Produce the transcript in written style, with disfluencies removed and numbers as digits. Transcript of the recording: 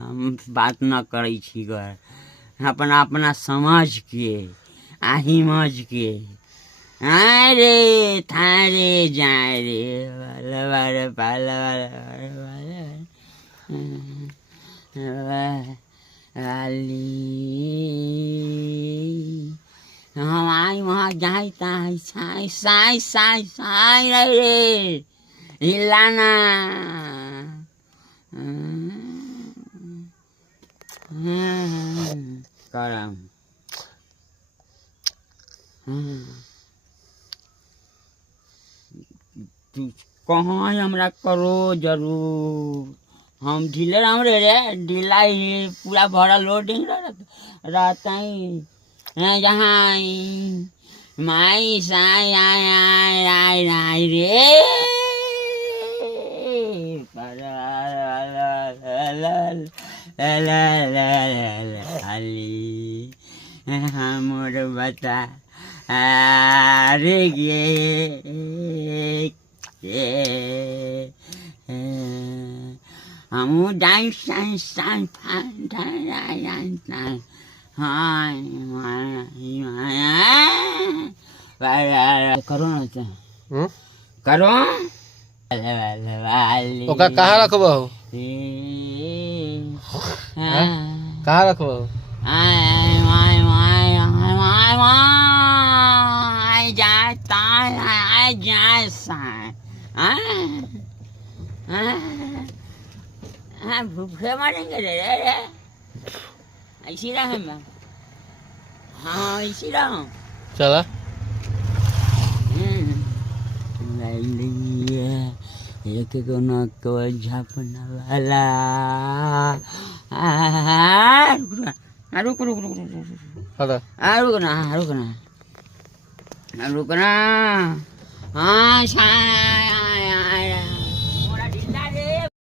हम बात न करै छी गर अपना अपना समझ के आही मज के रे थारे जाए रे बाल बाल हम आई वहाँ जाए ताई साई साई साई साई रे हिलाना करम तू कहाँ हमरा करो जरूर हम ढीले रे ढीला ही पूरा भरा लोडिंग रहता है जहाँ माई साई आय आय आय आय रे हमर बता रे गे हमू डांस डांस डांस करो ना करो ओका कहाँ रखबो कहाँ रखबो भूखे मरेंगे रे ऐसी रहा मैं हाँ ऐसी रहा चला एक कोना को झापना वाला रुक रुक रुक रुक रुक रुकना हाँ